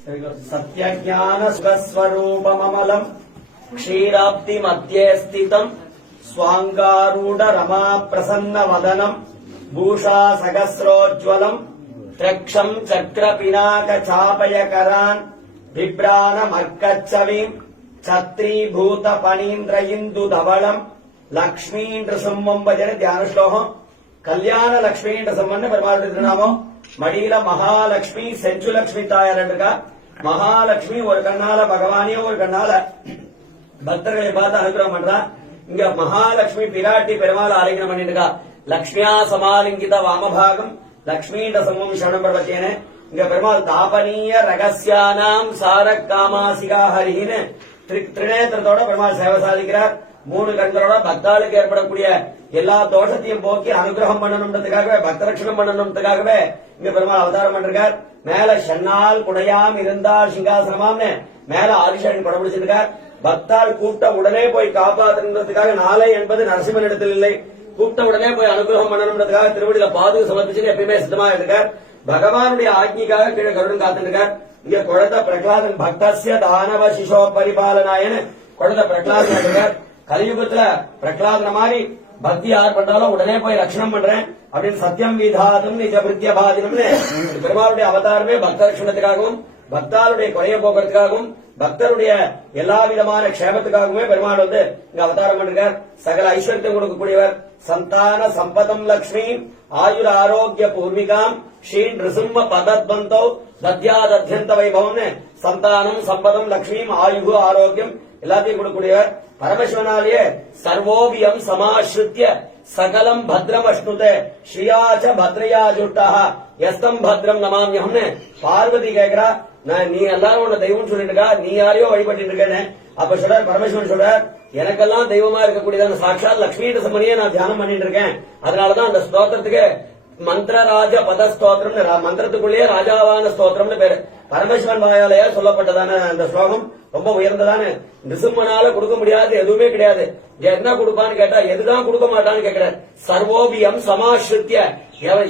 सत्यज्ञान सुखस्वरूपममलम् क्षीराब्धि मध्ये स्थितम् स्वाङ्गारूढ रमा प्रसन्न वदनम् भूषा सहस्रोज्ज्वलम् त्रक्षम् चक्र पिनाक चापयकरान् बिभ्राणमर्कच्छविम् छत्रीभूत पणीन्द्र इन्दु धवलम् लक्ष्मी नृसिंहम् भजन ध्यान श्लोकम् कल्याण लक्ष्मी नृसिंहन् பெருமாளுடைய திருநாமம் மடியில மகாலட்சுமி செஞ்சுலட்சுமி தாயார் இருக்கா மகாலட்சுமி ஒரு கண்ணால பகவானையும் ஒரு கண்ணால பக்தர்களை பார்த்து அனுகிரகம் பண்றா இங்க மகாலட்சுமி பிராட்டி பெருமாள் ஆலிங்கனம் பண்ணிருக்கா லக்ஷ்மியா சமாலிங்கித வாமபாகம் லக்ஷ்மீண்ட சமம் சரணம் பிரபத்தியனே இங்க பெருமாள் தாபனீய ரகசியானாம் சாரக் காமாசிகா ஹரின்னு திரிநேத்திரத்தோட பெருமாள் சேவை சாதிக்கிறார் மூணு கண்களோட பக்தாளுக்கு ஏற்படக்கூடிய எல்லா தோஷத்தையும் போக்கி அனுகிரகம் பண்ணணும்ன்றதுக்காகவே பக்தரட்சணம் பண்ணணும்ன்றதுக்காகவே இங்க பெருமாள் அவதாரம் பண்ணிருக்கார் மேல ஷன்னால் குடையாம் இருந்தால் சிங்காசனமாம்னு மேல ஆதிசேஷன் படம் பிடிச்சிருக்கார் பக்தாள் கூப்பிட்ட உடனே போய் காப்பாற்றுன்றதுக்காக நாளை என்பது நரசிம்மன் இடத்தில் இல்லை கூப்பிட்ட உடனே போய் அனுகிரகம் பண்ணணும்ன்றதுக்காக திருவடியில பாதுகா சமர்ப்பிச்சு எப்பயுமே சித்தமா இருக்கார் பகவானுடைய ஆக்ஞிக்காக கீழே கருடன் காத்துருக்கார் இங்க குழந்தை பிரகலாதன் பக்தசிய தானவ சிசோ பரிபாலனாயன்னு குழந்தை பிரகலாதன் இருக்கார் கலியுகத்துல பிரகலாதன மாதிரி பக்தி யார் பண்றாலும் உடனே போய் ரட்சணம் பண்றேன் அப்படின்னு சத்தியம் விதாதும் நிஜ பிரித்திய பாதினம்னு பெருமாளுடைய அவதாரமே பக்த ரட்சணத்துக்காகவும் பக்தாளுடைய குறைய போக்குறதுக்காகவும் பக்தருடைய எல்லா விதமான க்ஷேமத்துக்காகவுமே பெருமாள் வந்து இங்க அவதாரம் பண்ணிருக்கார் சகல ஐஸ்வர்யத்தை கொடுக்கக்கூடியவர் சந்தான சம்பதம் லட்சுமி ஆயுர ஆரோக்கிய பூர்விகாம் ஸ்ரீ நிருசிம்ம பதத்பந்தோ தத்யாதத்யந்த வைபவம்னு சந்தானம் சம்பதம் லட்சுமி ஆயுகு ஆரோக்கியம் எல்லாத்தையும் கொடுக்கக்கூடியவர் பரமசிவனாலேயே சர்வோபியம் சமாஸ்ருத்திய சகலம் பத்ரம் அஷ்ணுதே ஸ்ரீயாச்ச பத்ரயா ஜுட்டாக எஸ்தம் பத்ரம் நமாமியம்னு பார்வதி கேக்குறா நீ எல்லாரும் உன்ன தெய்வம் சொல்லிட்டு இருக்கா நீ யாரையோ வழிபட்டு இருக்கேன்னு அப்ப சொல்றார் பரமேஸ்வரன் சொல்றார் எனக்கெல்லாம் தெய்வமா இருக்கக்கூடியதான சாட்சாத் லட்சுமி சமனியே நான் தியானம் பண்ணிட்டு இருக்கேன் அதனாலதான் அந்த ஸ்தோத்திரத்துக்கு மந்திரராஜ பத ஸ்தோத்திரம் மந்திரத்துக்குள்ளேயே ராஜாவான ஸ்தோத்திரம்னு பேரு பரமேஸ்வரன் வாயாலேயே சொல்லப்பட்டதான அந்த ஸ்லோகம் ரொம்ப உயர்ந்ததான நிருசிம்மனால கொடுக்க முடியாது எதுவுமே கிடையாது என்ன கொடுப்பான்னு கேட்டா எதுதான் கொடுக்க மாட்டான்னு கேட்கிறார் சர்வோபியம் சமாஸ்ருத்திய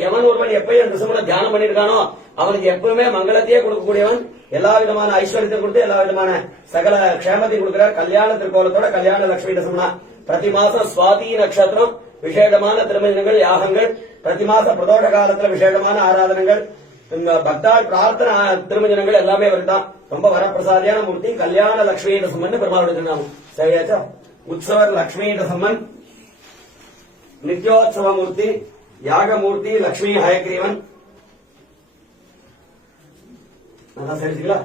எவன் ஒருவன் எப்பயும் நிருசிம்மனை தியானம் பண்ணிருக்கானோ அவனுக்கு எப்பவுமே மங்களத்தையே கொடுக்கக்கூடியவன் எல்லா விதமான ஐஸ்வர்யத்தை கொடுத்து எல்லா விதமான சகல க்ஷேமத்தையும் கொடுக்கிறார் கல்யாண திருக்கோலத்தோட கல்யாண லட்சுமி நிருசிம்மனா பிரதி மாசம் சுவாதி நட்சத்திரம் விசேஷமான திருமணங்கள் யாகங்கள் பிரதி மாச பிரதோஷ காலத்துல விசேஷமான ஆராதனைகள் பக்தாள் பிரார்த்தனை திருமஞ்சனங்கள் எல்லாமே வருதான் ரொம்ப வரப்பிரசாதியான மூர்த்தி கல்யாண லட்சுமி நரசிம்மன் பெருமாளுடைய திருநாமம் சரியாச்சா உற்சவர் லட்சுமி நரசிம்மன் நித்யோத்சவ மூர்த்தி யாகமூர்த்தி லட்சுமி ஹயக்ரீவன் அதான் சரிங்களா